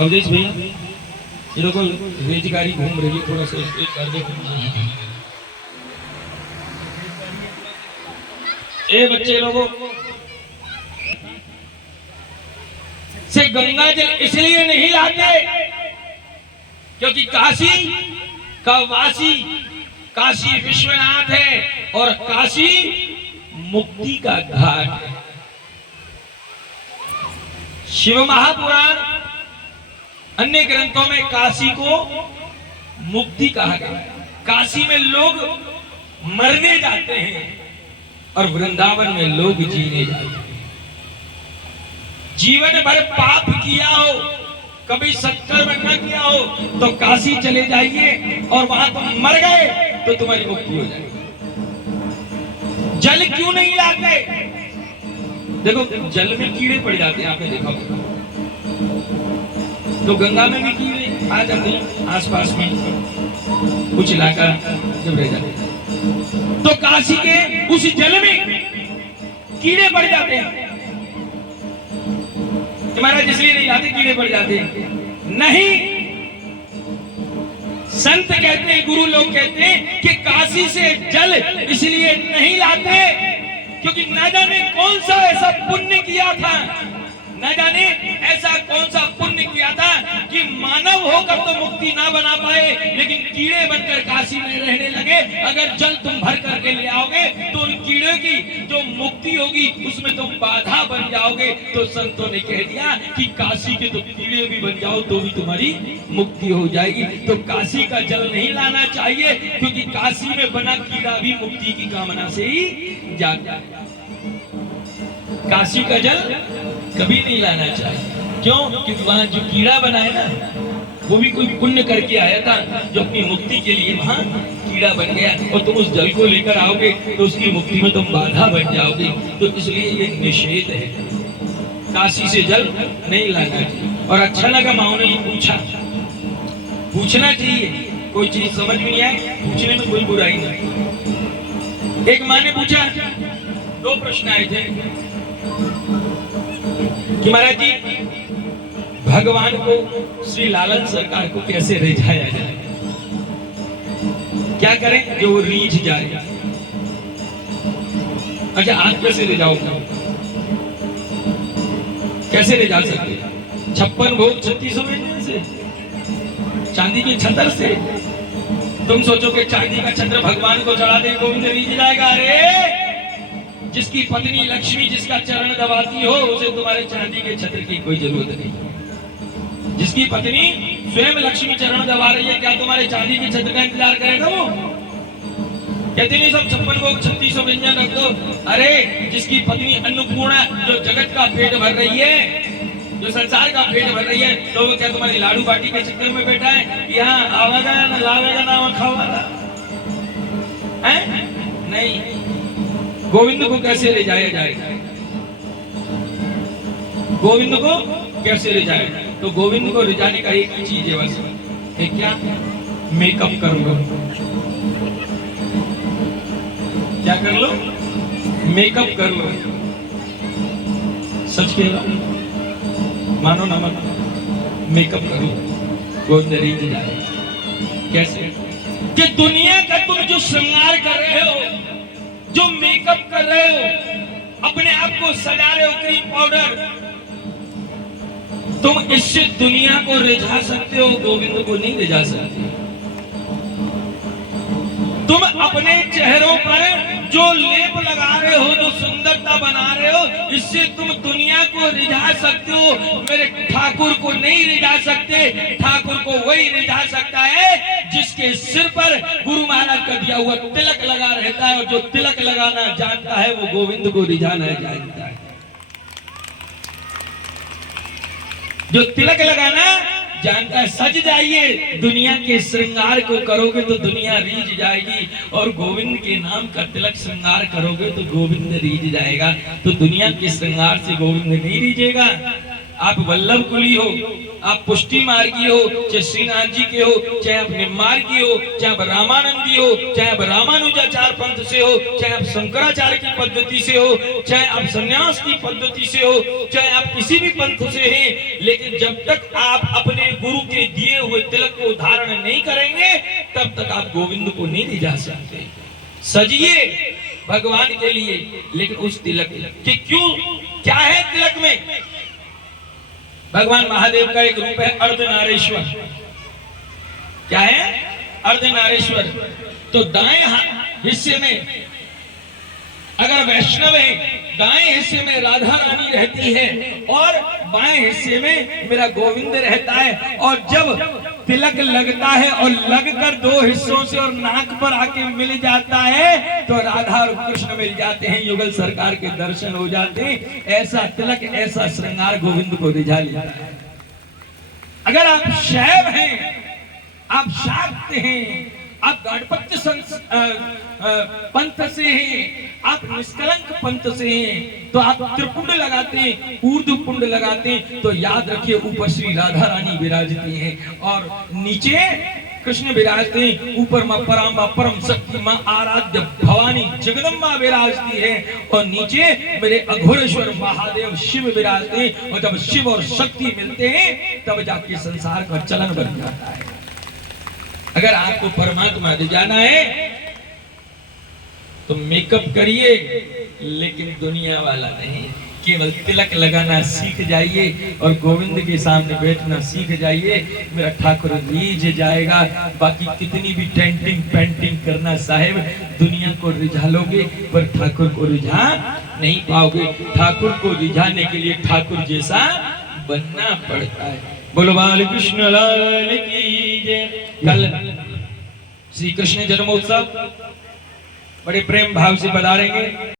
अवधेश भैया ये लोग रेजगारी घूम रही है, थोड़ा सा स्टेज कर दे। ए बच्चे लोगों से गंगा जल इसलिए नहीं लाते क्योंकि काशी का वासी काशी विश्वनाथ है और काशी मुक्ति का घाट है। शिव महापुराण अन्य ग्रंथों में काशी को मुक्ति कहा गया है। काशी में लोग मरने जाते हैं और वृंदावन में लोग जीने जाते हैं। जीवन भर पाप किया हो, कभी सत्कर्म न किया हो तो काशी चले जाइए और वहां तुम मर गए तो तुम्हारी मुक्ति हो जाएगी। जल क्यों नहीं लाते? देखो जल में कीड़े पड़ जाते हैं, आपने देखा होगा। तो गंगा में भी कीड़े आ जाते हैं, आसपास में कुछ इलाका जब रह जाते हैं तो काशी के उस जल में कीड़े पड़ जाते हैं। महाराज इसलिए नहीं लाते, कीड़े पड़ जाते हैं। नहीं, संत कहते हैं, गुरु लोग कहते हैं कि काशी से जल इसलिए नहीं लाते क्योंकि न जाने कौन सा ऐसा पुण्य किया था, न जाने ऐसा कौन सा पुण्य किया था कि मानव होकर तो मुक्ति ना बना पाए लेकिन कीड़े बनकर काशी में रहने लगे। अगर जल तुम भर करके ले आओगे तो उन कीड़े की जो मुक्ति होगी उसमें तुम बाधा बन जाओगे। तो संतों ने कह दिया कि काशी के तो कीड़े भी बन जाओ तो भी तुम्हारी मुक्ति हो जाएगी। तो काशी का जल नहीं लाना चाहिए क्योंकि काशी में बना कीड़ा भी मुक्ति की कामना से ही जाता है। काशी का जल कभी नहीं लाना चाहिए। क्यों? क्योंकि वहां जो कीड़ा बना है ना वो भी कोई पुण्य करके आया था जो अपनी मुक्ति के लिए वहां कीड़ा बन गया और तुम उस जल को लेकर आओगे तो उसकी मुक्ति में तुम बाधा बन जाओगे। तो इसलिए ये निषेध है, काशी से जल नहीं लाना चाहिए। और अच्छा लगा माओ ने पूछा, पूछना चाहिए, कोई चीज समझ में नहीं आए पूछने में कोई बुराई नहीं। एक माँ ने पूछा, दो प्रश्न आए थे कि महाराज जी भगवान को श्री लालन सरकार को कैसे रिझाया जाए, क्या करें जो वो रीझ जाए। अच्छा आप कैसे रिझाओगे? कैसे रिझा सकते? 56 भोग 36 व्यंजन से, चांदी की छतर से। तुम सोचो कि चांदी का छत्र भगवान को चढ़ा दे गोविंद रीझ जाएगा? अरे जिसकी पत्नी लक्ष्मी जिसका चरण दबाती हो उसे तुम्हारे चांदी के छत्र की कोई जरूरत नहीं। जिसकी पत्नी स्वयं लक्ष्मी चरण दबा रही है क्या तुम्हारे चांदी के छत्र का इंतजार करेगा वो? कहते नहीं सब 56 भोग 36 व्यंजन रख दो। अरे जिसकी पत्नी अन्नपूर्णा जो जगत का पेट भर रही है, जो संसार का पेट भर रही है, तो वो क्या तुम्हारी लाडू बाटी के चक्कर में बैठा है? यहाँ आवेगा ना लावेगा ना खावागा? नहीं। गोविंद को कैसे ले जाया जाएगा? गोविंद को कैसे ले जाएगा? तो गोविंद को ले जाने का एक ही चीज है बस, एक क्या? मेकअप कर लो। क्या कर लो? मेकअप कर लो। सच कह रहा हूं, मानो ना मानो, मेकअप करो, गोविंद रीझ जाए। कैसे? कि दुनिया का तुम जो श्रृंगार कर रहे हो, जो मेकअप कर रहे हो, अपने आप को सजा रहे हो क्रीम पाउडर, तुम इससे दुनिया को रिझा सकते हो, गोविंद को नहीं रिझा सकते। तुम अपने चेहरों पर जो लेप लगा रहे हो, जो सुंदरता बना रहे हो, इससे तुम दुनिया को रिझा सकते हो, मेरे ठाकुर को नहीं रिझा सकते। ठाकुर को वही रिझा सकता है जिसके सिर पर गुरु महाराज का दिया हुआ तिलक लगा रहता है, और जो तिलक लगाना जानता है वो गोविंद को रिझाना जानता है। जो तिलक लगाना जानता है। सज जाइए, दुनिया के श्रृंगार को करोगे तो दुनिया रीझ जाएगी, और गोविंद के नाम का तिलक श्रृंगार करोगे तो गोविंद रीझ जाएगा। तो दुनिया के श्रृंगार से गोविंद नहीं रीझेगा। आप वल्लभ कुली हो, आप पुष्टि मार्गी हो, चाहे श्रीनाथ जी के हो, चाहे आप निम्मार्गी हो, चाहे आप रामानंदी हो, चाहे आप रामानुजाचार पंथ से हो, चाहे आप शंकराचार्य की पद्धति से हो, चाहे आप संन्यास की पद्धति से हो, चाहे आप किसी भी पंथ से हैं, लेकिन जब तक आप अपने गुरु के दिए हुए तिलक को धारण नहीं करेंगे तब तक आप गोविंद को नहीं ले जा सकते। सजिए भगवान के लिए, लेकिन उस तिलक के क्यों, क्या है तिलक में? भगवान महादेव का एक रूप है अर्धनारेश्वर। क्या है? अर्धनारेश्वर। तो दाएं हिस्से में अगर वैष्णव है, दाएं हिस्से में राधा रानी रहती है और बाएं हिस्से में मेरा गोविंद रहता है। और जब तिलक लगता है और लगकर दो हिस्सों से और नाक पर आके मिल जाता है तो राधा और कृष्ण मिल जाते हैं, युगल सरकार के दर्शन हो जाते हैं। ऐसा तिलक, ऐसा श्रृंगार गोविंद को रिझा लेता है। अगर आप शैव हैं, आप शाक्त हैं, आप गणपत्य पंथ से हैं, आप निष्कलंक पंथ से हैं, तो आप त्रिपुंड लगाते हैं, ऊर्ध्व पुंड लगाते हैं, तो याद रखिए ऊपर श्री राधा रानी विराजती हैं और नीचे कृष्ण विराजते हैं। ऊपर मां पराम्बा परम शक्ति मां आराध्य भवानी जगदम्बा विराजती है और नीचे मेरे अघोरेश्वर महादेव शिव विराजते हैं। और जब शिव और शक्ति मिलते हैं तब जाके संसार का चलन बन जाता है। अगर आपको परमात्मा दे जाना है तो मेकअप करिए, लेकिन दुनिया वाला नहीं, केवल तिलक लगाना सीख जाइए और गोविंद के सामने बैठना सीख जाइए। मेरा ठाकुर रीझ जाएगा। बाकी कितनी भी टेंटिंग पेंटिंग करना साहेब, दुनिया को रिझा लोगे पर ठाकुर को रिझा नहीं पाओगे। ठाकुर को रिझाने के लिए ठाकुर जैसा बनना पड़ता है। बोलो बाल कृष्ण लाल की जय। कल श्री कृष्ण जन्मोत्सव बड़े प्रेम भाव से बधारेंगे।